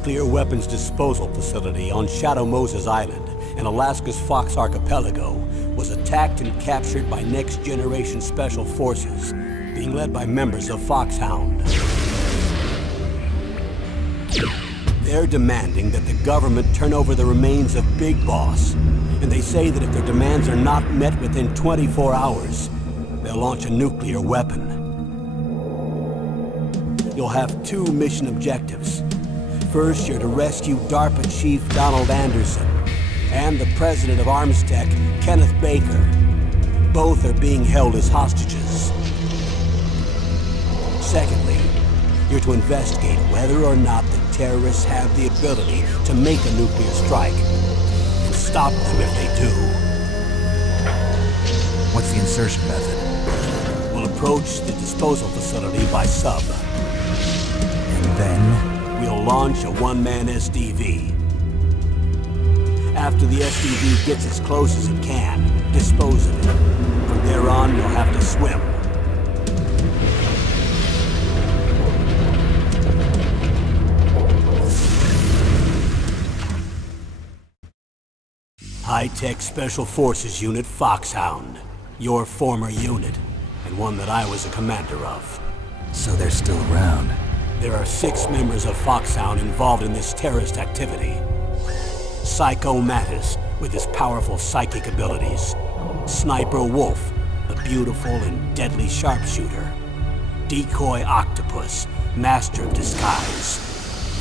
nuclear weapons disposal facility on Shadow Moses Island in Alaska's Fox Archipelago was attacked and captured by next-generation special forces, being led by members of Foxhound. They're demanding that the government turn over the remains of Big Boss, and they say that if their demands are not met within 24 hours, they'll launch a nuclear weapon. You'll have two mission objectives. First, you're to rescue DARPA Chief Donald Anderson and the President of Armstech, Kenneth Baker. Both are being held as hostages. Secondly, you're to investigate whether or not the terrorists have the ability to make a nuclear strike, and stop them if they do. What's the insertion method? We'll approach the disposal facility by sub. And then? We'll launch a one-man SDV. After the SDV gets as close as it can, dispose of it. From there on, you'll have to swim. High-Tech Special Forces Unit Foxhound. Your former unit, and one that I was a commander of. So they're still around. There are 6 members of Foxhound involved in this terrorist activity. Psycho Mattis, with his powerful psychic abilities. Sniper Wolf, the beautiful and deadly sharpshooter. Decoy Octopus, master of disguise.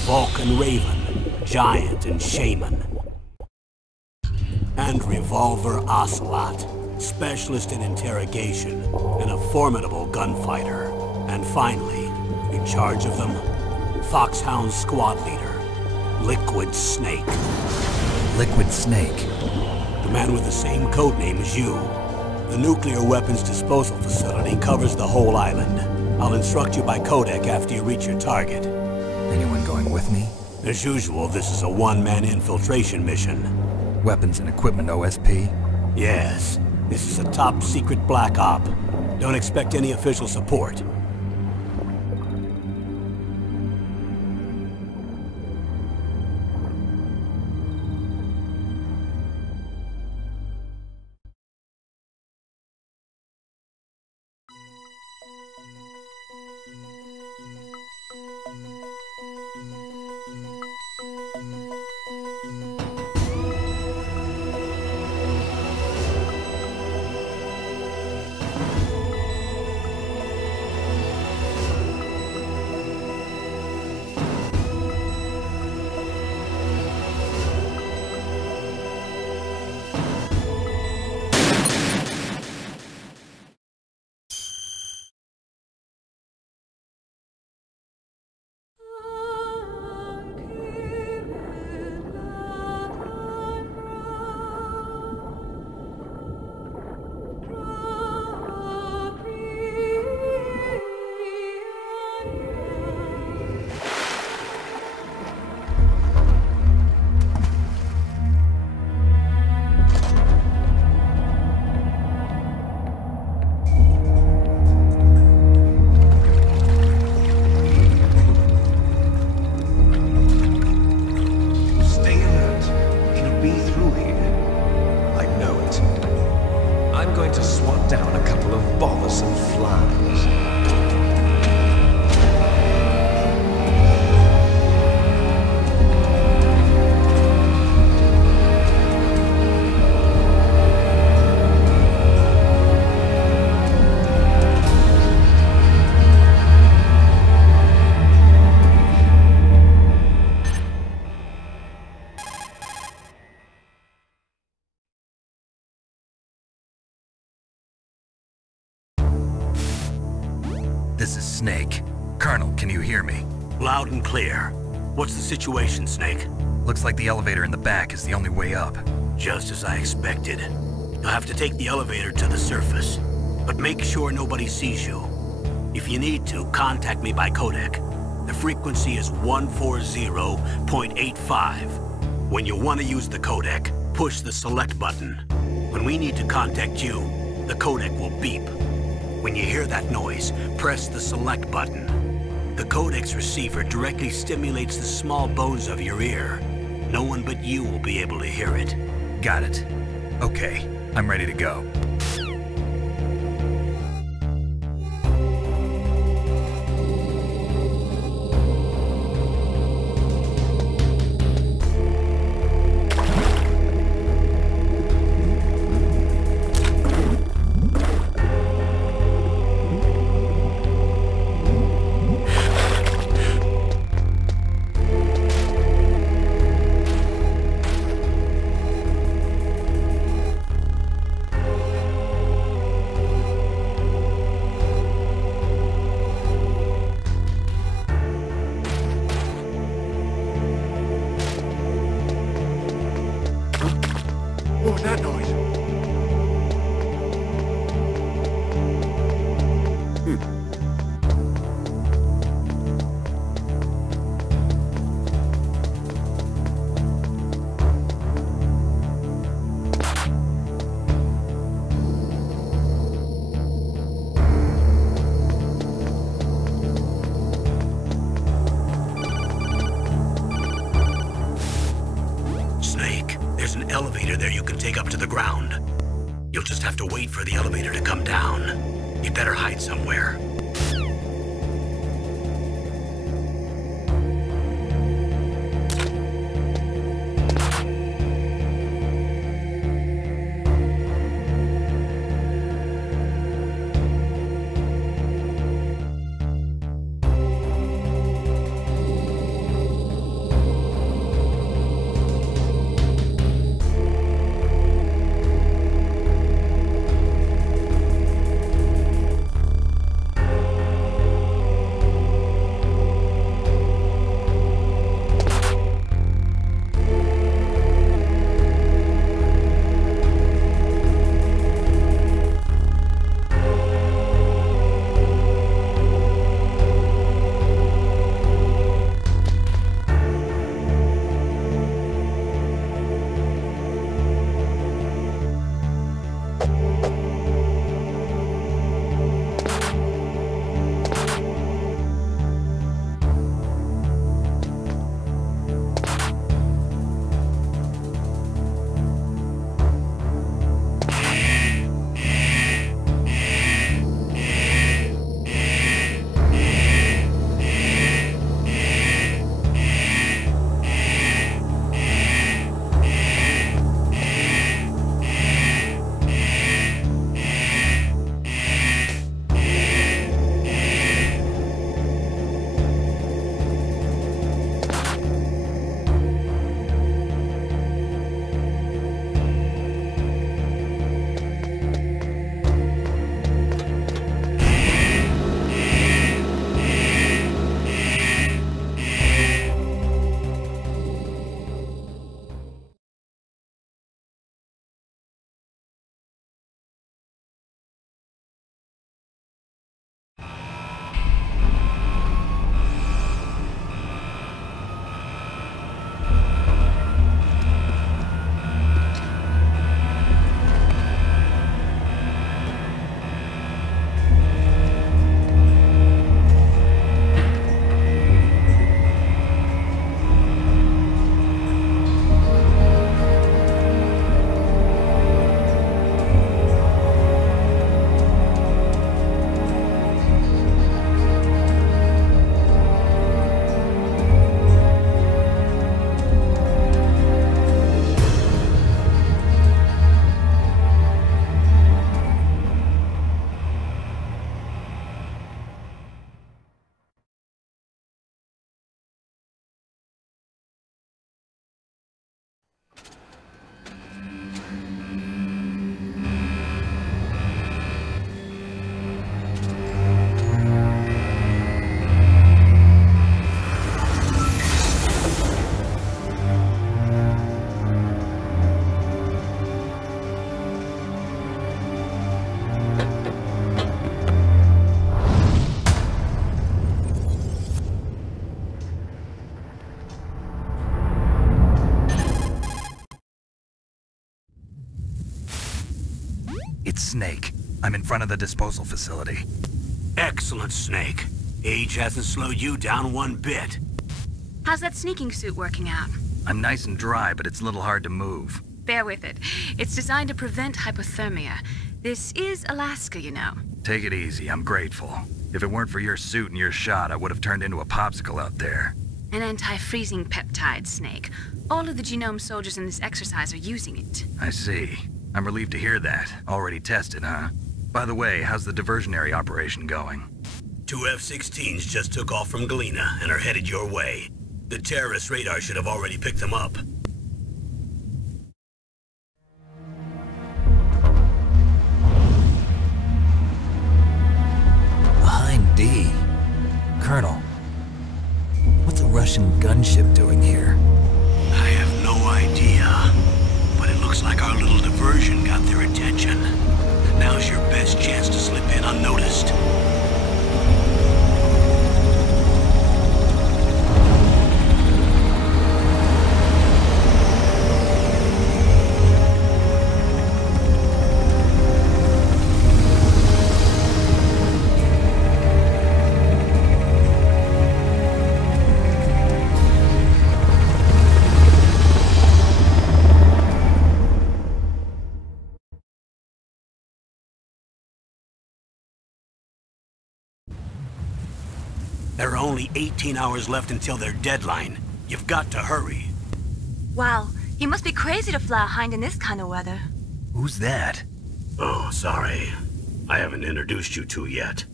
Vulcan Raven, giant and shaman. And Revolver Ocelot, specialist in interrogation and a formidable gunfighter. And finally, in charge of them, Foxhound squad leader, Liquid Snake. Liquid Snake? The man with the same codename as you. The nuclear weapons disposal facility covers the whole island. I'll instruct you by codec after you reach your target. Anyone going with me? As usual, this is a one-man infiltration mission. Weapons and equipment OSP? Yes. This is a top-secret black op. Don't expect any official support. This is Snake. Colonel, can you hear me? Loud and clear. What's the situation, Snake? Looks like the elevator in the back is the only way up. Just as I expected. You'll have to take the elevator to the surface, but make sure nobody sees you. If you need to, contact me by codec. The frequency is 140.85. When you want to use the codec, push the select button. When we need to contact you, the codec will beep. When you hear that noise, press the select button. The codex receiver directly stimulates the small bones of your ear. No one but you will be able to hear it. Got it. Okay, I'm ready to go. What was that noise? Snake, there's an elevator there you can take up to the ground. You'll just have to wait for the elevator to come down. You'd better hide somewhere. It's Snake. I'm in front of the disposal facility. Excellent, Snake. Age hasn't slowed you down one bit. How's that sneaking suit working out? I'm nice and dry, but it's a little hard to move. Bear with it. It's designed to prevent hypothermia. This is Alaska, you know. Take it easy, I'm grateful. If it weren't for your suit and your shot, I would have turned into a popsicle out there. An anti-freezing peptide, Snake. All of the genome soldiers in this exercise are using it. I see. I'm relieved to hear that. Already tested, huh? By the way, how's the diversionary operation going? 2 F-16s just took off from Galena and are headed your way. The terrorist radar should have already picked them up. Behind D. Colonel, what's a Russian gunship doing here? I have no idea, but it looks like our little diversion got their attention. Now's your best chance to slip in unnoticed. There are only 18 hours left until their deadline. You've got to hurry. Wow, you must be crazy to fly a hind in this kind of weather. Who's that? Oh, sorry. I haven't introduced you to yet.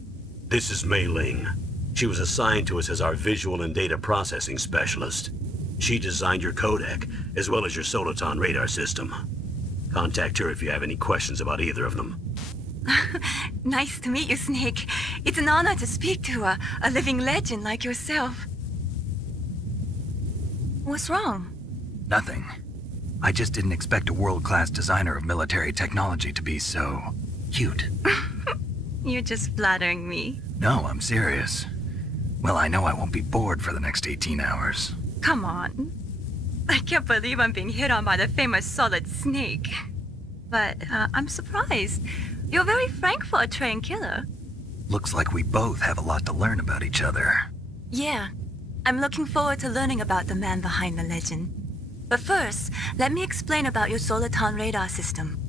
This is Mei Ling. She was assigned to us as our visual and data processing specialist. She designed your codec, as well as your Soliton radar system. Contact her if you have any questions about either of them. Nice to meet you, Snake. It's an honor to speak to a living legend like yourself. What's wrong? Nothing. I just didn't expect a world-class designer of military technology to be so cute. You're just flattering me. No, I'm serious. Well, I know I won't be bored for the next 18 hours. Come on. I can't believe I'm being hit on by the famous Solid Snake. But I'm surprised. You're very frank for a trained killer. Looks like we both have a lot to learn about each other. Yeah. I'm looking forward to learning about the man behind the legend. But first, let me explain about your Soliton radar system.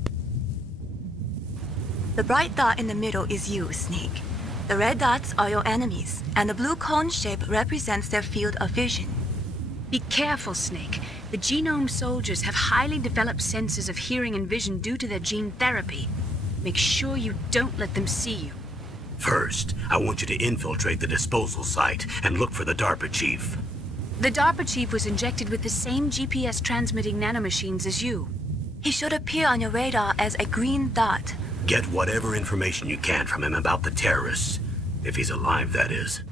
The bright dot in the middle is you, Snake. The red dots are your enemies, and the blue cone shape represents their field of vision. Be careful, Snake. The genome soldiers have highly developed senses of hearing and vision due to their gene therapy. Make sure you don't let them see you. First, I want you to infiltrate the disposal site and look for the DARPA chief. The DARPA chief was injected with the same GPS transmitting nanomachines as you. He should appear on your radar as a green dot. Get whatever information you can from him about the terrorists. If he's alive, that is.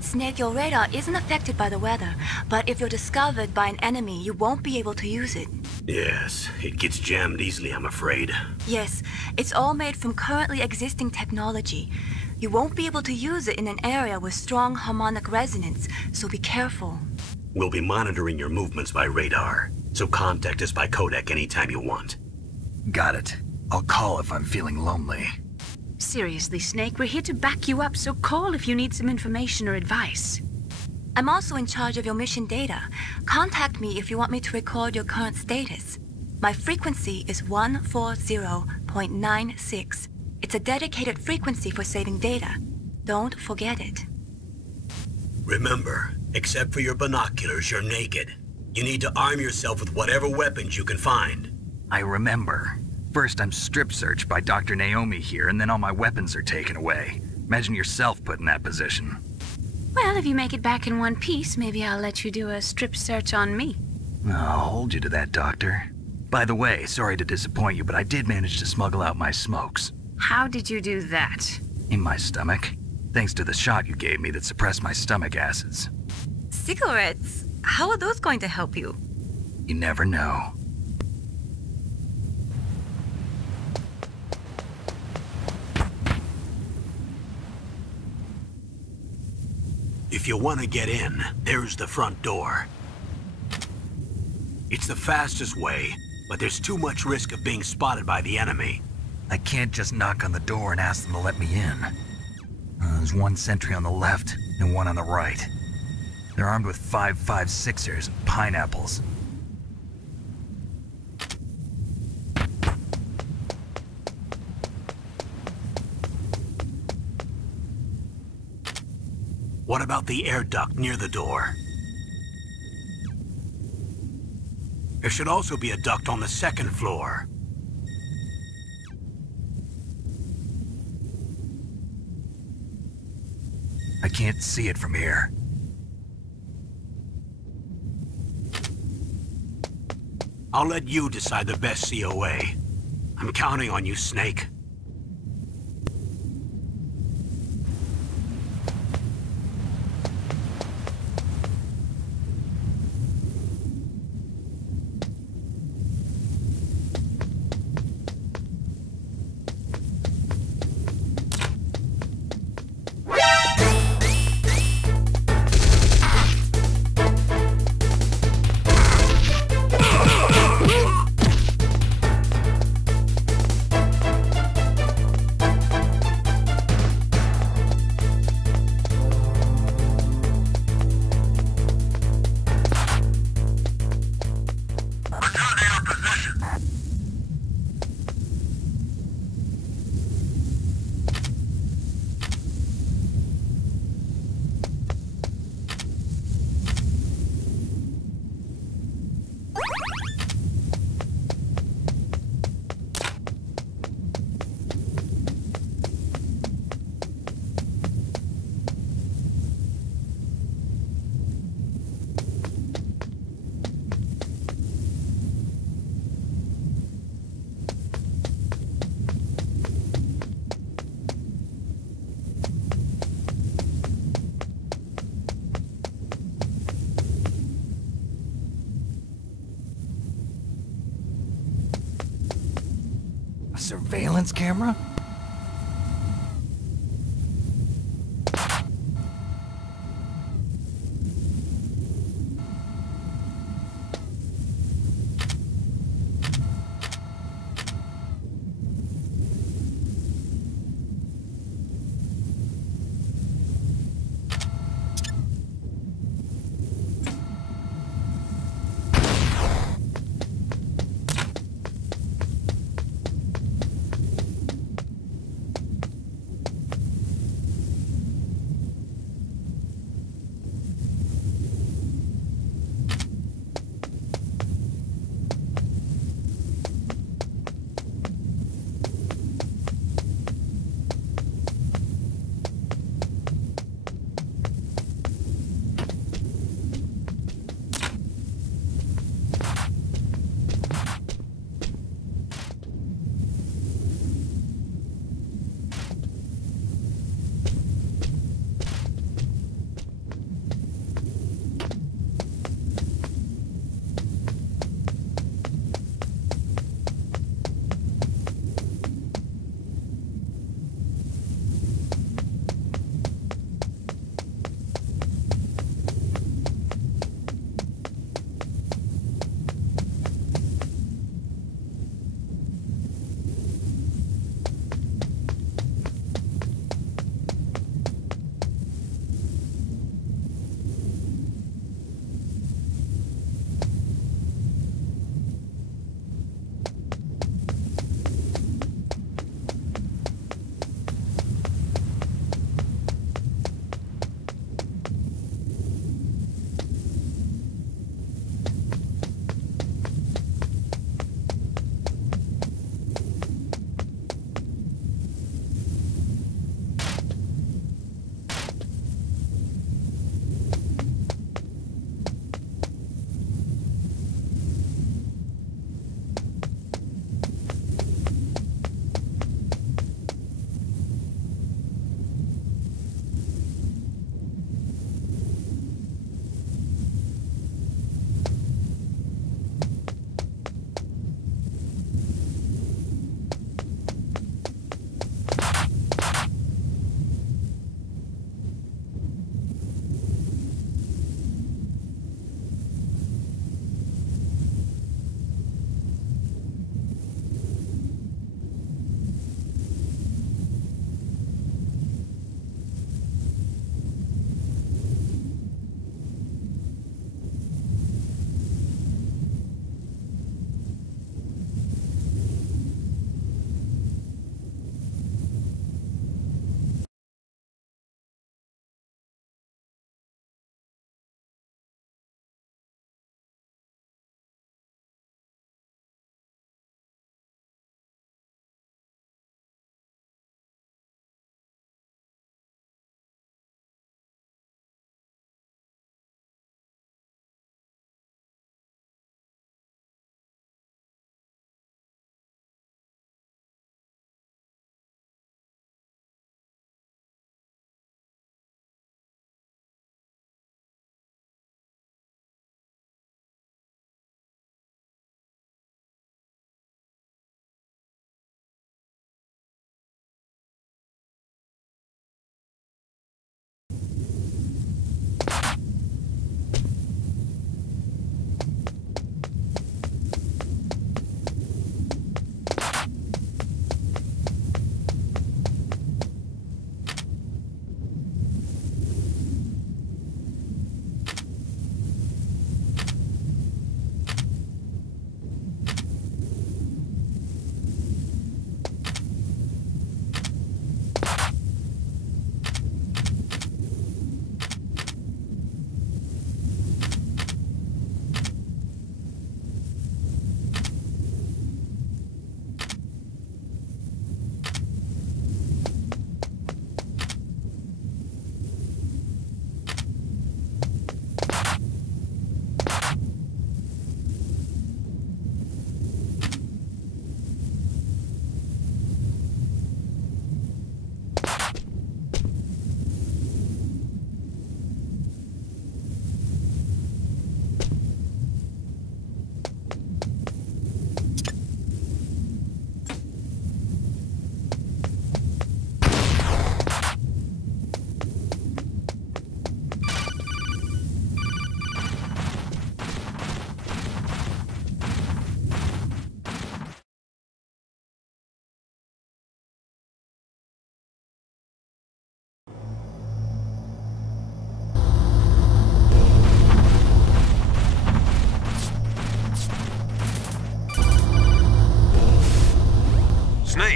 Snake, your radar isn't affected by the weather, but if you're discovered by an enemy, you won't be able to use it. Yes, it gets jammed easily, I'm afraid. Yes, it's all made from currently existing technology. You won't be able to use it in an area with strong harmonic resonance, so be careful. We'll be monitoring your movements by radar, so contact us by codec anytime you want. Got it. I'll call if I'm feeling lonely. Seriously, Snake, we're here to back you up, so call if you need some information or advice. I'm also in charge of your mission data. Contact me if you want me to record your current status. My frequency is 140.96. It's a dedicated frequency for saving data. Don't forget it. Remember, except for your binoculars, you're naked. You need to arm yourself with whatever weapons you can find. I remember. First, I'm strip searched by Dr. Naomi here, and then all my weapons are taken away. Imagine yourself put in that position. Well, if you make it back in one piece, maybe I'll let you do a strip search on me. I'll hold you to that, Doctor. By the way, sorry to disappoint you, but I did manage to smuggle out my smokes. How did you do that? In my stomach. Thanks to the shot you gave me that suppressed my stomach acids. Cigarettes? How are those going to help you? You never know. If you want to get in, there's the front door. It's the fastest way, but there's too much risk of being spotted by the enemy. I can't just knock on the door and ask them to let me in. There's one sentry on the left and one on the right. They're armed with 5.56ers and pineapples. What about the air duct near the door? There should also be a duct on the second floor. I can't see it from here. I'll let you decide the best COA. I'm counting on you, Snake. Surveillance camera?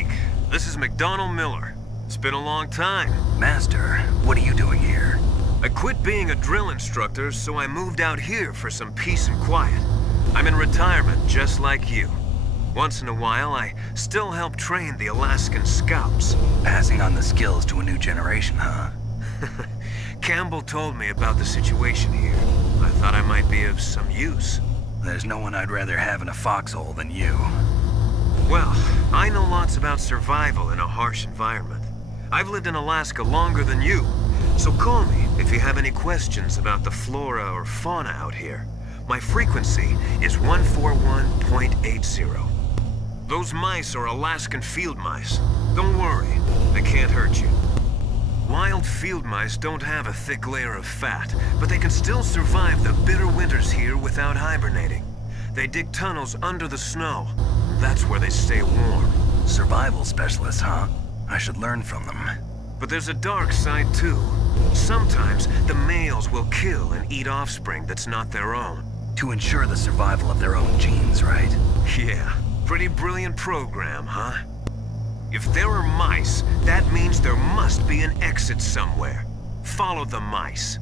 Snake. This is McDonald Miller. It's been a long time. Master, what are you doing here? I quit being a drill instructor, so I moved out here for some peace and quiet. I'm in retirement, just like you. Once in a while, I still help train the Alaskan Scouts. Passing on the skills to a new generation, huh? Campbell told me about the situation here. I thought I might be of some use. There's no one I'd rather have in a foxhole than you. Well, I know lots about survival in a harsh environment. I've lived in Alaska longer than you, so call me if you have any questions about the flora or fauna out here. My frequency is 141.80. Those mice are Alaskan field mice. Don't worry, they can't hurt you. Wild field mice don't have a thick layer of fat, but they can still survive the bitter winters here without hibernating. They dig tunnels under the snow. That's where they stay warm. Survival specialists, huh? I should learn from them. But there's a dark side too. Sometimes the males will kill and eat offspring that's not their own. To ensure the survival of their own genes, right? Yeah, pretty brilliant program, huh? If there are mice, that means there must be an exit somewhere. Follow the mice.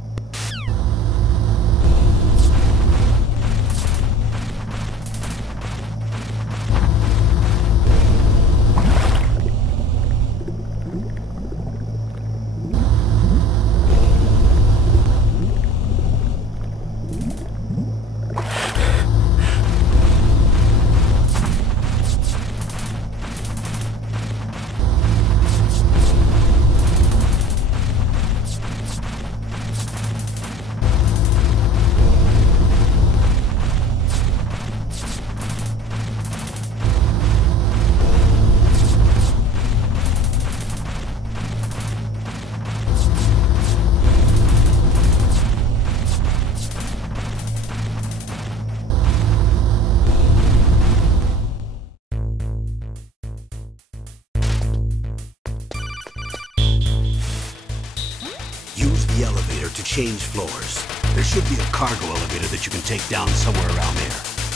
The elevator to change floors. There should be a cargo elevator that you can take down somewhere around there.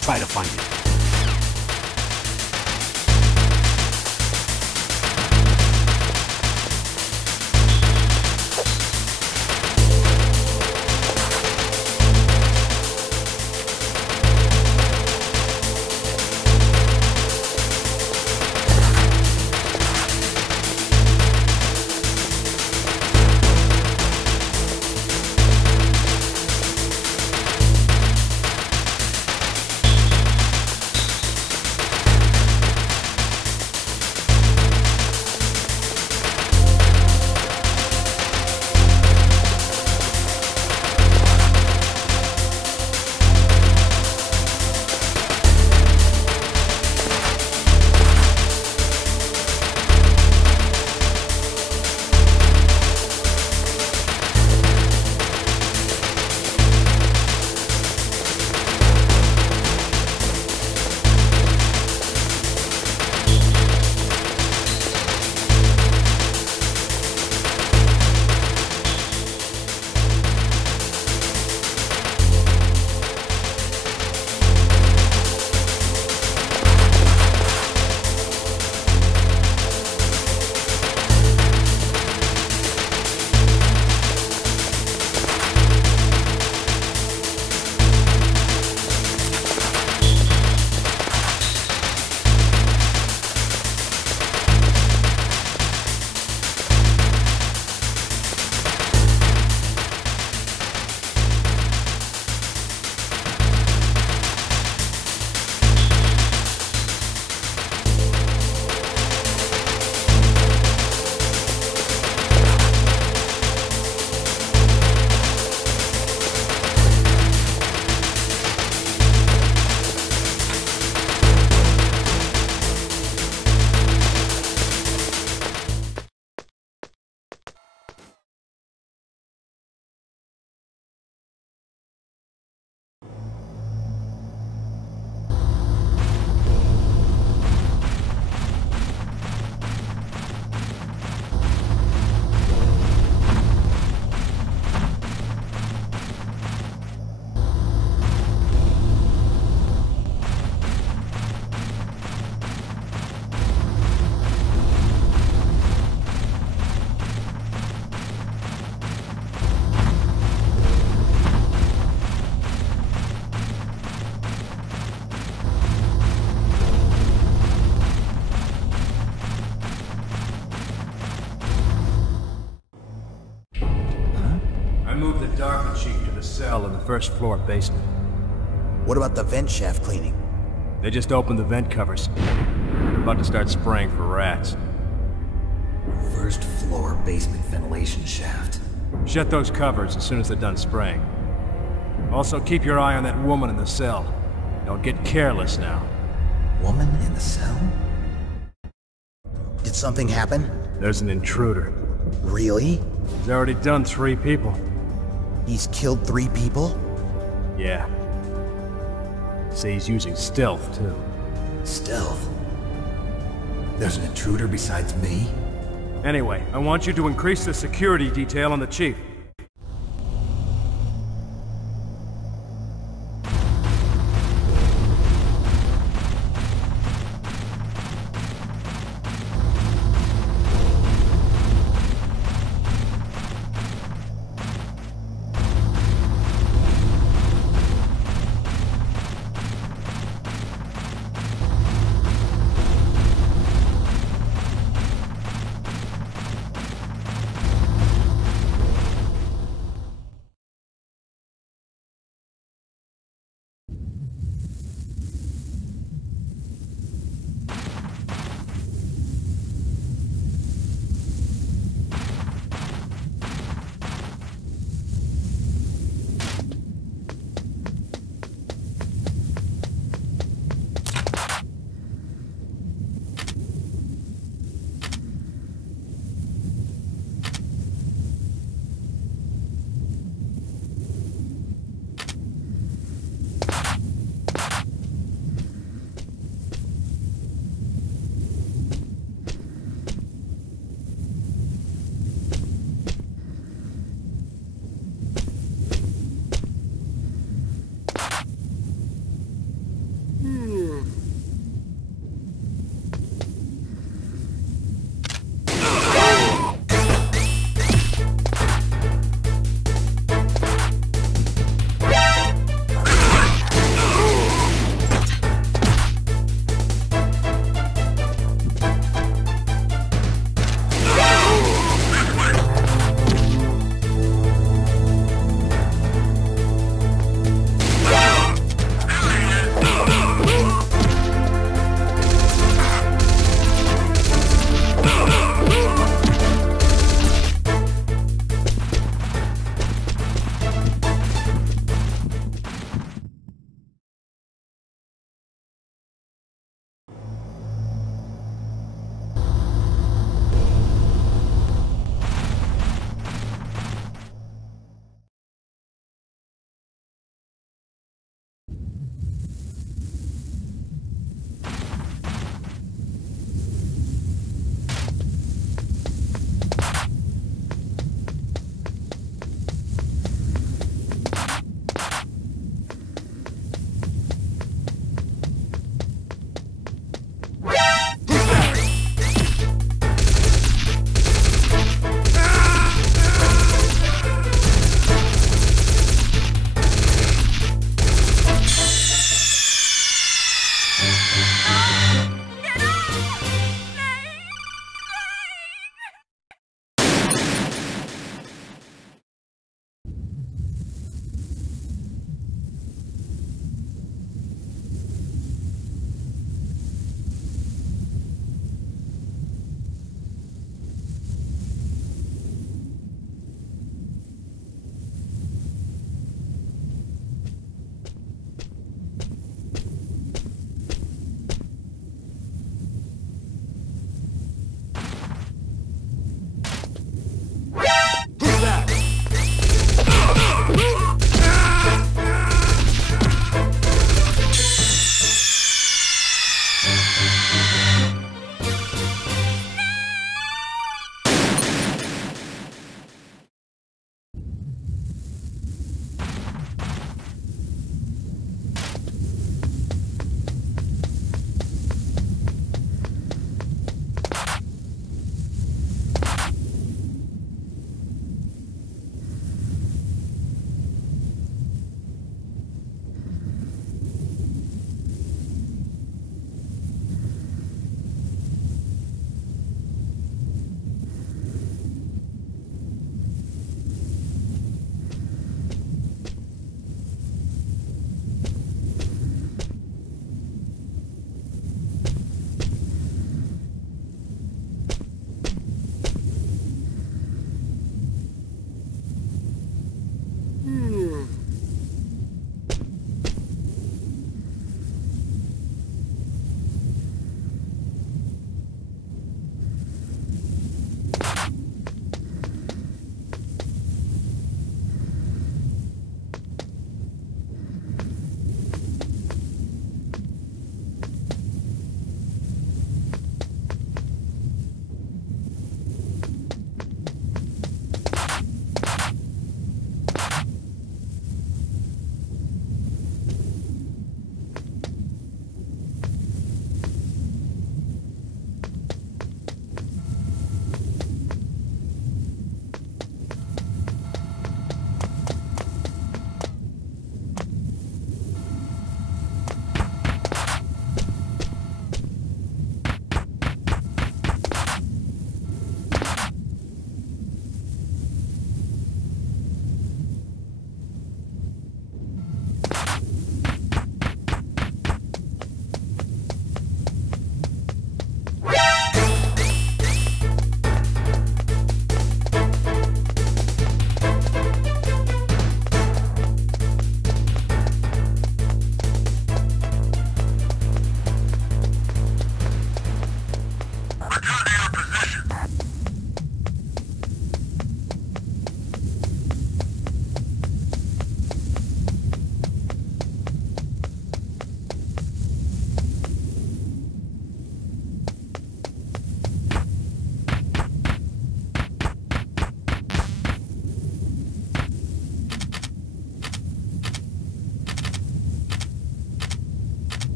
Try to find it. move the Darker Chief to the cell in the first floor basement. What about the vent shaft cleaning? They just opened the vent covers. They're about to start spraying for rats. First floor basement ventilation shaft. Shut those covers as soon as they're done spraying. Also, keep your eye on that woman in the cell. Don't get careless now. Woman in the cell? Did something happen? There's an intruder. Really? He's already done 3 people. He's killed 3 people? Yeah. Say he's using stealth, too. Stealth? There's an intruder besides me? Anyway, I want you to increase the security detail on the Chief.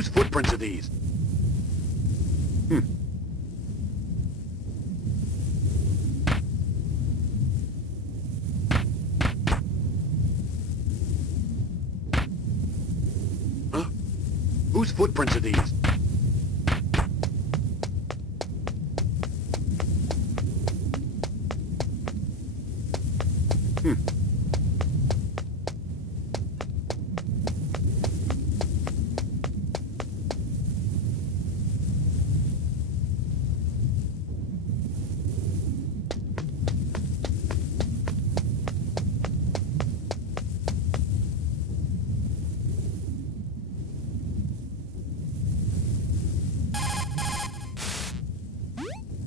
Whose footprints are these? Huh? Whose footprints are these?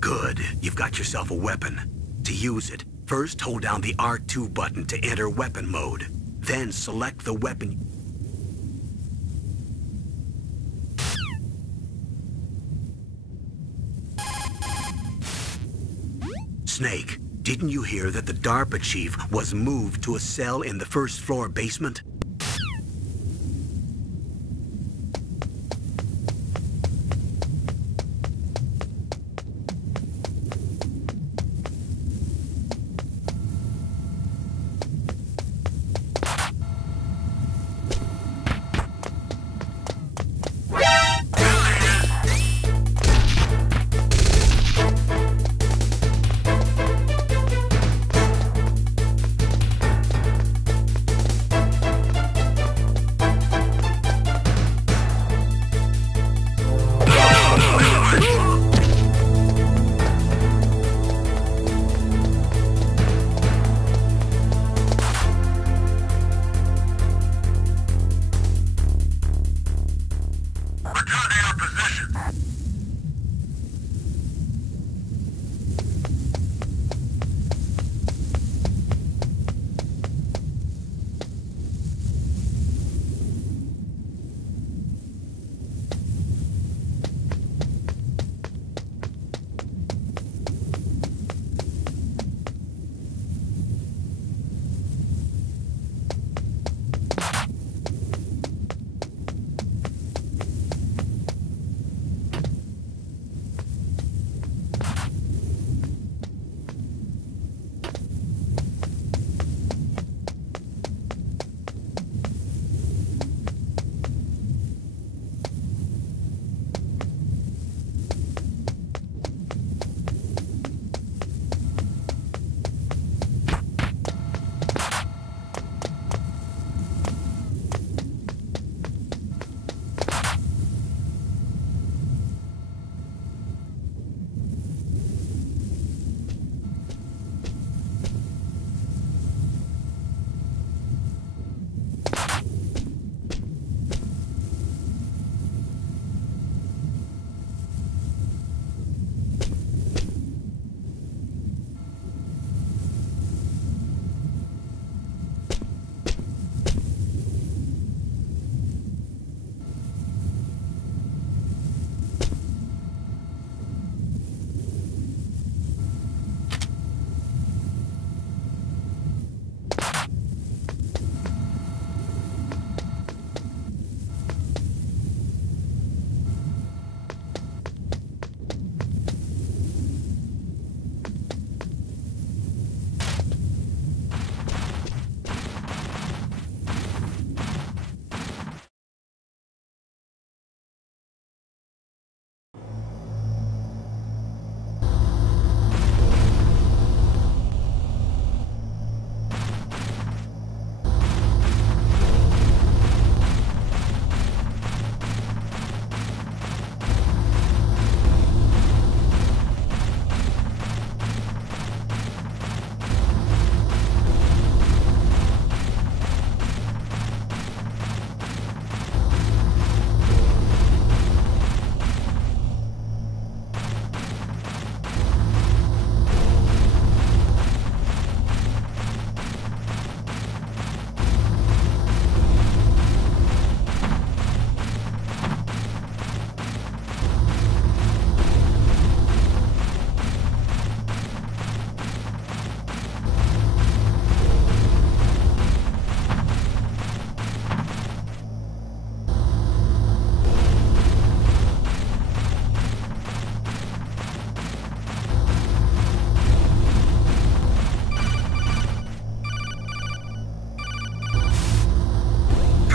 Good. You've got yourself a weapon. To use it, first hold down the R2 button to enter weapon mode. Then select the weapon. Snake, didn't you hear that the DARPA chief was moved to a cell in the first floor basement?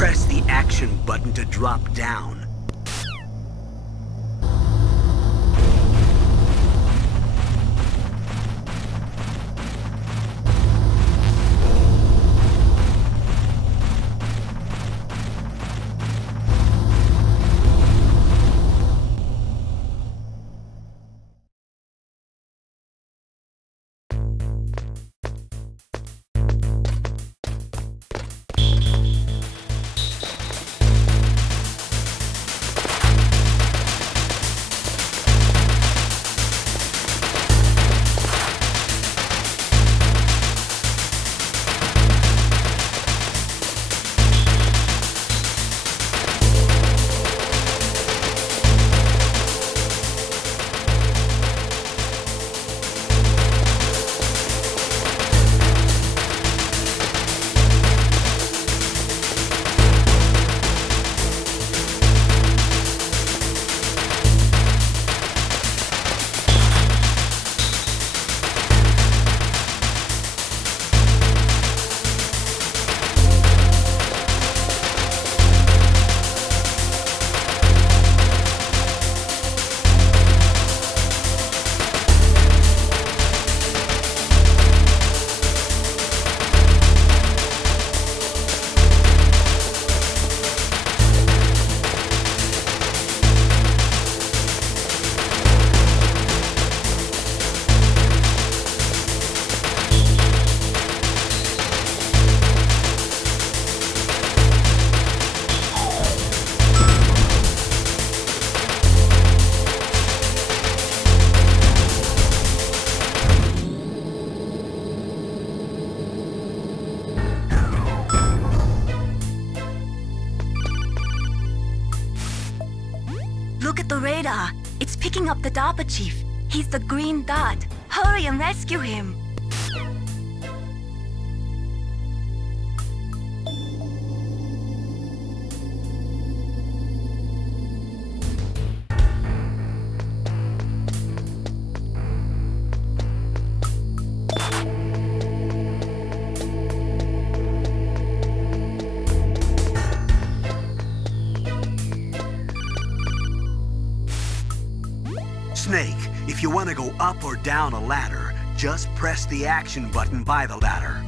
press the action button to drop down. Look at the radar. It's picking up the DARPA chief. He's the green dot. Hurry and rescue him. Snake, if you want to go up or down a ladder, just press the action button by the ladder.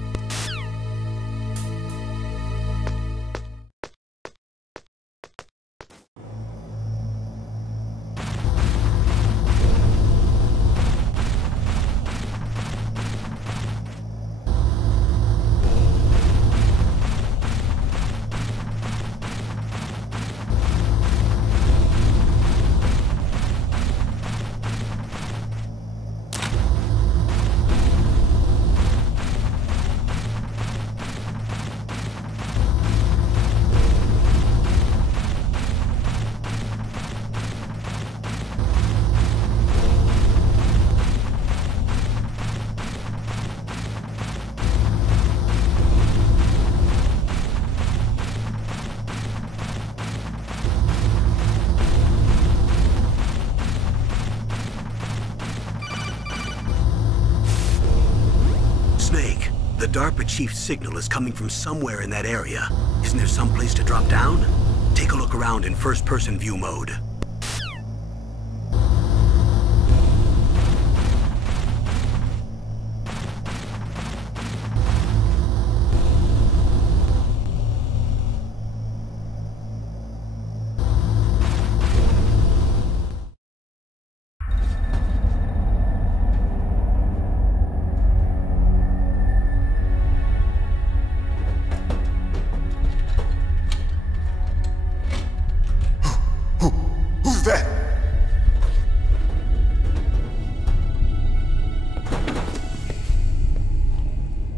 The DARPA chief's signal is coming from somewhere in that area. Isn't there some place to drop down? Take a look around in first-person view mode.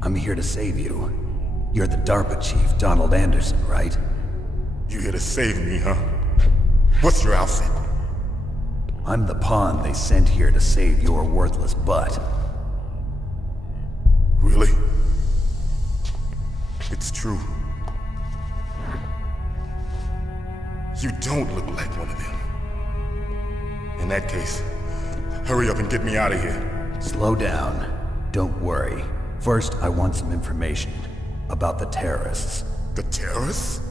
I'm here to save you. You're the DARPA chief, Donald Anderson, right? You here to save me, huh? What's your outfit? I'm the pawn they sent here to save your worthless butt. Really? It's true. You don't look like one of them. In that case, hurry up and get me out of here. Slow down. Don't worry. First, I want some information about the terrorists. The terrorists?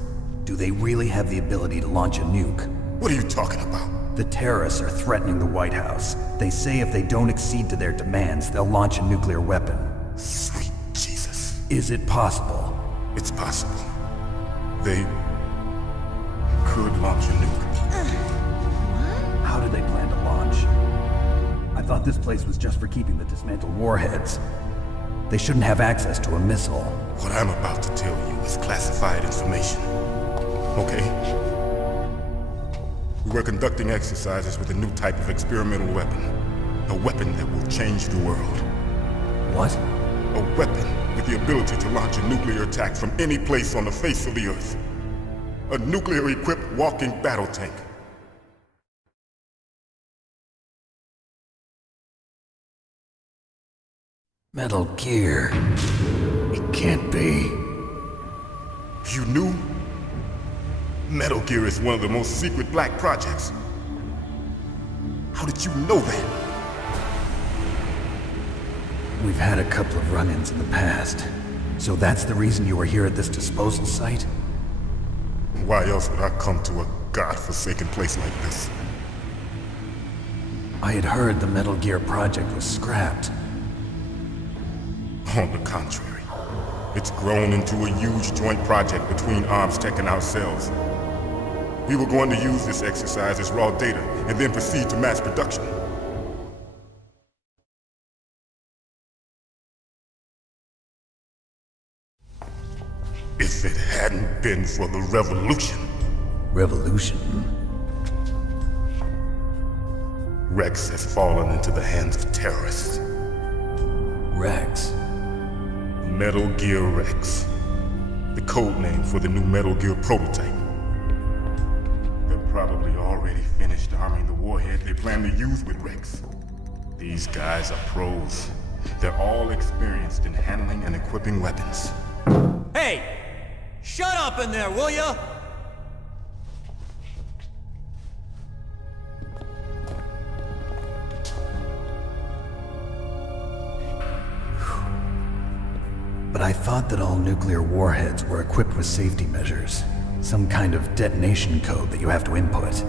Do they really have the ability to launch a nuke? What are you talking about? The terrorists are threatening the White House. They say if they don't accede to their demands, they'll launch a nuclear weapon. Sweet Jesus. Is it possible? It's possible. They could launch a nuke. How do they plan to launch? I thought this place was just for keeping the dismantled warheads. They shouldn't have access to a missile. What I'm about to tell you is classified information. Okay? We were conducting exercises with a new type of experimental weapon. A weapon that will change the world. What? A weapon with the ability to launch a nuclear attack from any place on the face of the Earth. A nuclear-equipped walking battle tank. Metal Gear. It can't be. You knew? Metal Gear is one of the most secret black projects. How did you know that? We've had a couple of run-ins in the past. So that's the reason you were here at this disposal site? Why else would I come to a godforsaken place like this? I had heard the Metal Gear project was scrapped. On the contrary, it's grown into a huge joint project between ArmsTech and ourselves. We were going to use this exercise as raw data and then proceed to mass production. If it hadn't been for the revolution. Revolution? Rex has fallen into the hands of terrorists. Rex? Metal Gear Rex. The code name for the new Metal Gear prototype. They're probably already finished arming the warhead they plan to use with Rex. These guys are pros. They're all experienced in handling and equipping weapons. Hey! Shut up in there, will ya? But I thought that all nuclear warheads were equipped with safety measures. Some kind of detonation code that you have to input.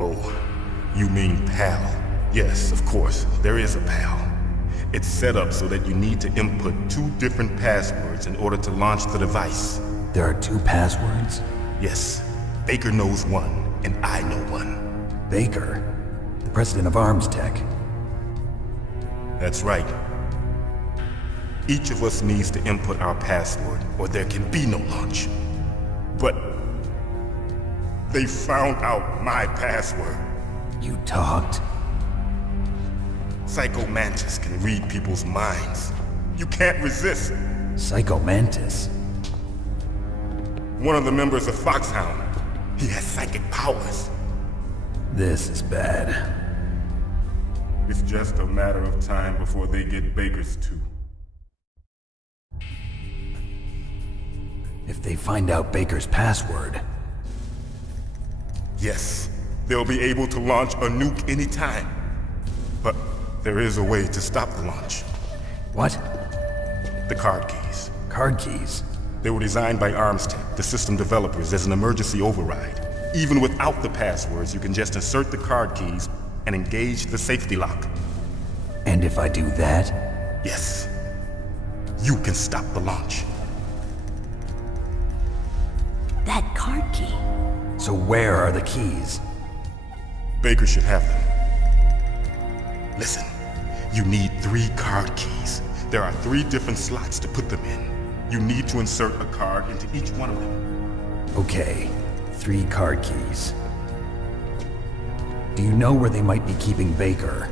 Oh, you mean PAL? Yes, of course, there is a PAL. It's set up so that you need to input 2 different passwords in order to launch the device. There are 2 passwords? Yes. Baker knows one, and I know one. Baker? The president of ArmsTech? That's right. Each of us needs to input our password, or there can be no launch. But they found out my password. You talked? Psycho Mantis can read people's minds. You can't resist. Psycho Mantis? One of the members of Foxhound. He has psychic powers. This is bad. It's just a matter of time before they get Baker's too. If they find out Baker's password... Yes, they'll be able to launch a nuke anytime. But there is a way to stop the launch. What? The card keys. Card keys? They were designed by ArmsTech, the system developers, as an emergency override. Even without the passwords, you can just insert the card keys and engage the safety lock. And if I do that? Yes. You can stop the launch. That card key. So where are the keys? Baker should have them. Listen, you need 3 card keys. There are 3 different slots to put them in. You need to insert a card into each one of them. Okay, 3 card keys. Do you know where they might be keeping Baker?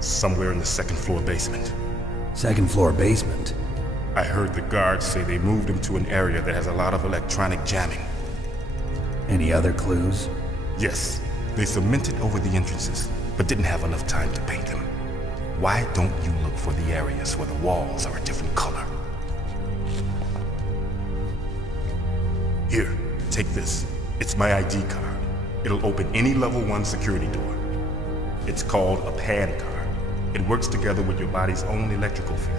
Somewhere in the 2nd floor basement. 2nd floor basement? I heard the guards say they moved him to an area that has a lot of electronic jamming. Any other clues? Yes, they cemented over the entrances, but didn't have enough time to paint them. Why don't you look for the areas where the walls are a different color? Here, take this. It's my ID card. It'll open any level 1 security door. It's called a PAN card. It works together with your body's own electrical field.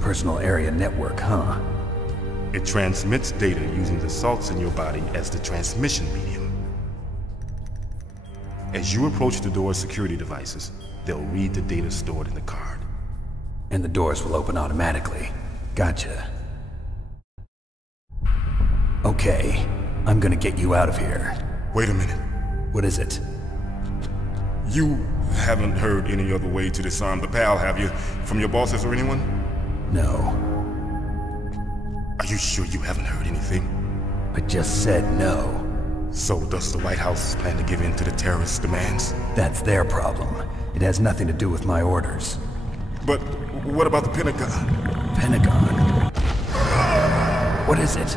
Personal area network, huh? It transmits data using the salts in your body as the transmission medium. As you approach the door's security devices, they'll read the data stored in the card. And the doors will open automatically. Gotcha. Okay, I'm gonna get you out of here. Wait a minute. What is it? You haven't heard any other way to disarm the PAL, have you? From your bosses or anyone? No. Are you sure you haven't heard anything? I just said no. So does the White House plan to give in to the terrorists' demands? That's their problem. It has nothing to do with my orders. But what about the Pentagon? Pentagon? What is it?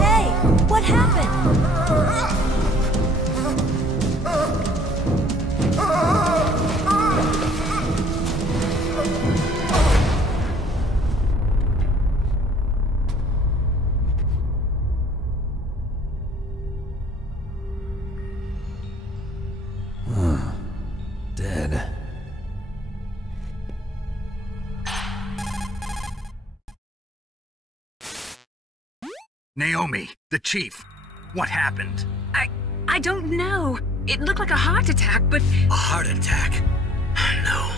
Hey, what happened? Dead. Naomi, the chief. What happened? I don't know. It looked like a heart attack, but... A heart attack? No.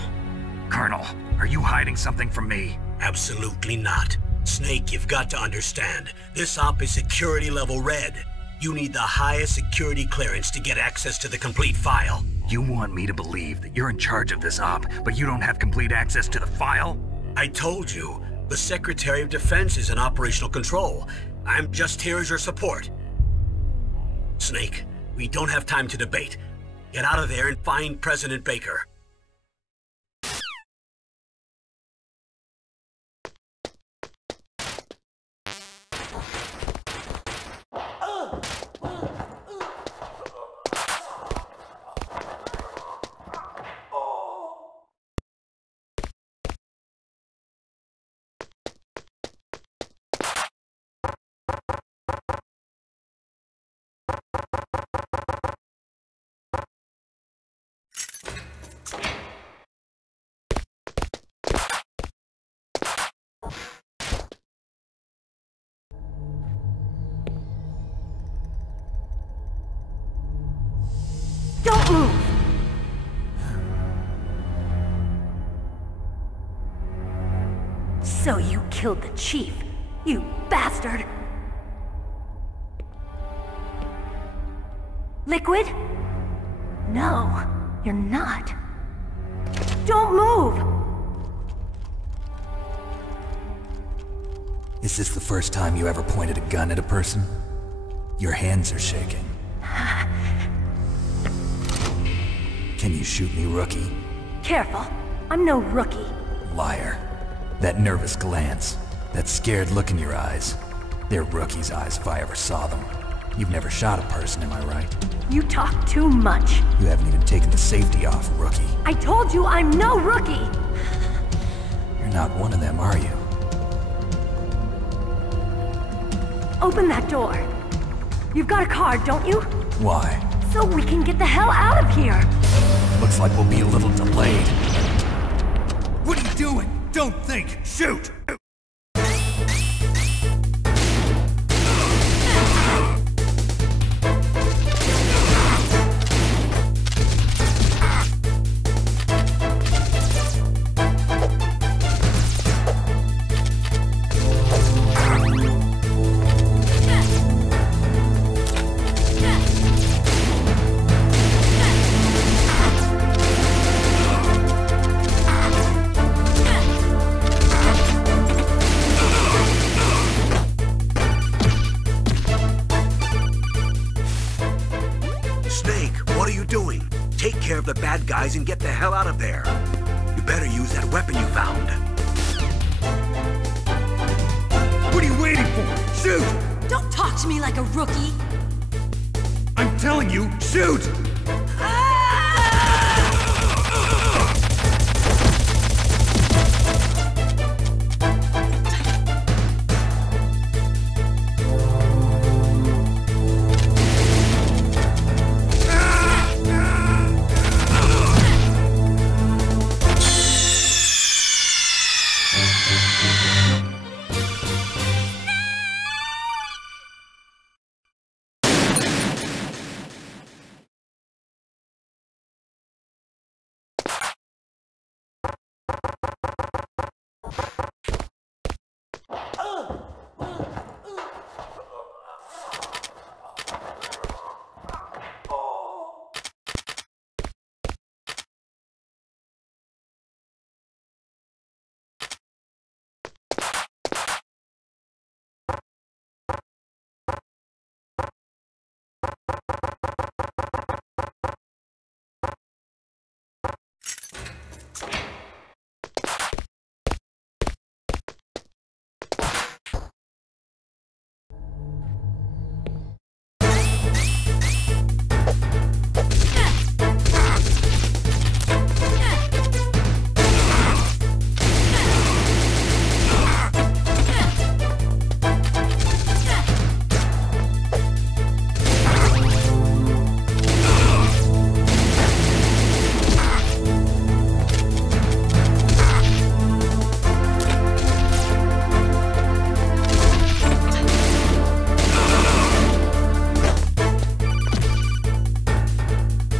Colonel, are you hiding something from me? Absolutely not. Snake, you've got to understand. This op is security level red. You need the highest security clearance to get access to the complete file. You want me to believe that you're in charge of this op, but you don't have complete access to the file? I told you. The Secretary of Defense is in operational control. I'm just here as your support. Snake, we don't have time to debate. Get out of there and find President Baker. Don't move! So you killed the chief, you bastard! Liquid? No, you're not. Don't move! Is this the first time you ever pointed a gun at a person? Your hands are shaking. Can you shoot me, rookie? Careful, I'm no rookie. Liar. That nervous glance, that scared look in your eyes. They're rookie's eyes if I ever saw them. You've never shot a person, am I right? You talk too much. You haven't even taken the safety off, rookie. I told you I'm no rookie! You're not one of them, are you? Open that door. You've got a card, don't you? Why? So we can get the hell out of here! Looks like we'll be a little delayed. What are you doing? Don't think! Shoot! The bad guys and get the hell out of there. You better use that weapon you found. What are you waiting for? Shoot! Don't talk to me like a rookie! I'm telling you, shoot!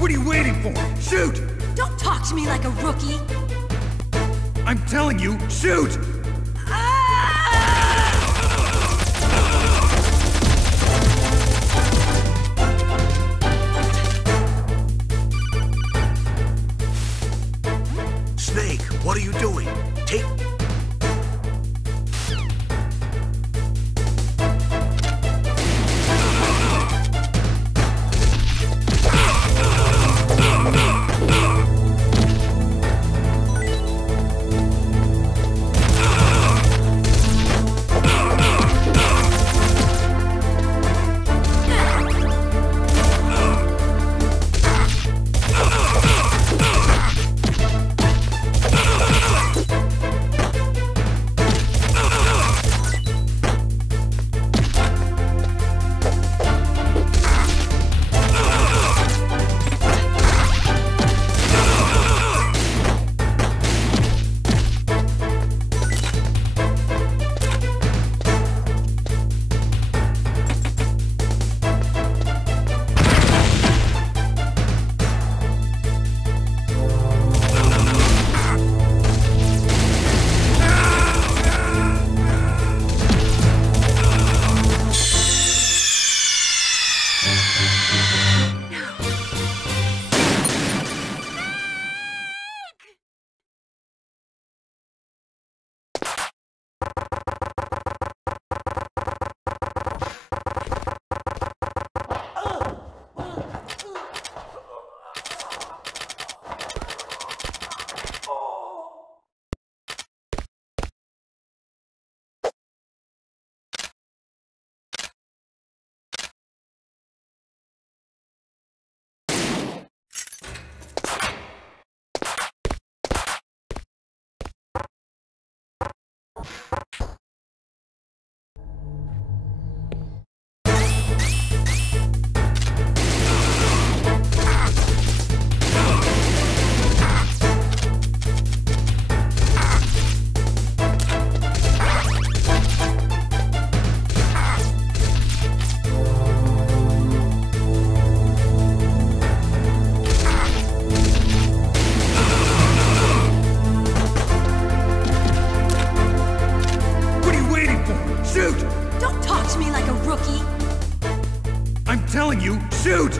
What are you waiting for? Shoot! Don't talk to me like a rookie! I'm telling you, shoot! Snake, what are you doing? Take... telling you, shoot!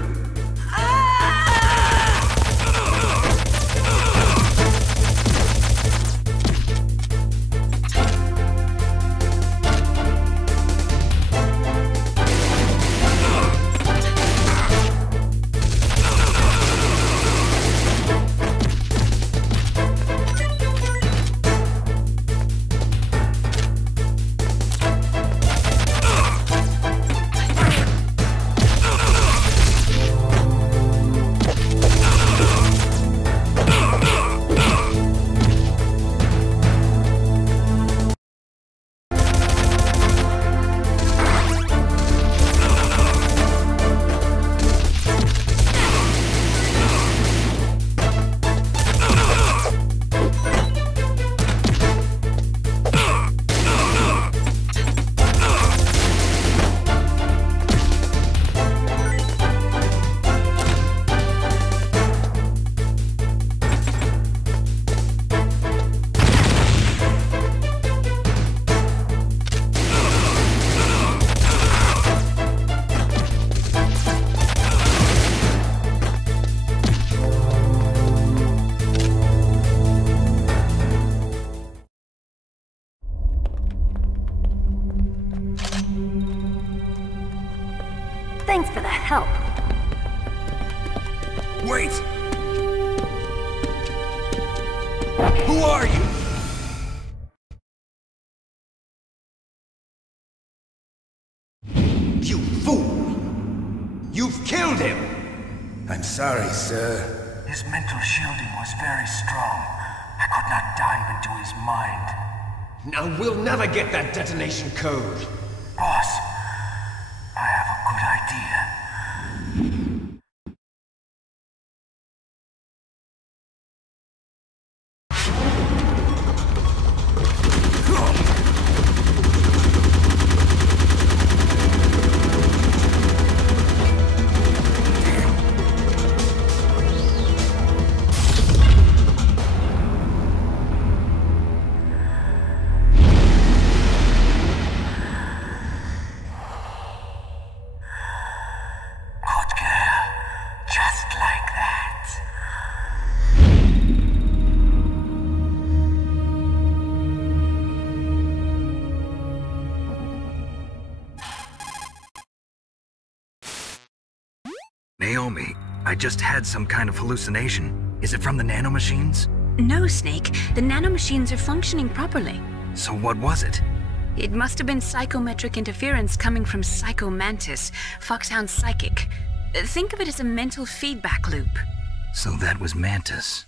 Thanks for the help. Wait! Who are you? You fool! You've killed him! I'm sorry, sir. His mental shielding was very strong. I could not dive into his mind. Now we'll never get that detonation code. Boss, I have a good idea. Naomi, I just had some kind of hallucination. Is it from the nanomachines? No, Snake. The nanomachines are functioning properly. So what was it? It must have been psychometric interference coming from Psycho Mantis, Foxhound's psychic. Think of it as a mental feedback loop. So that was Mantis.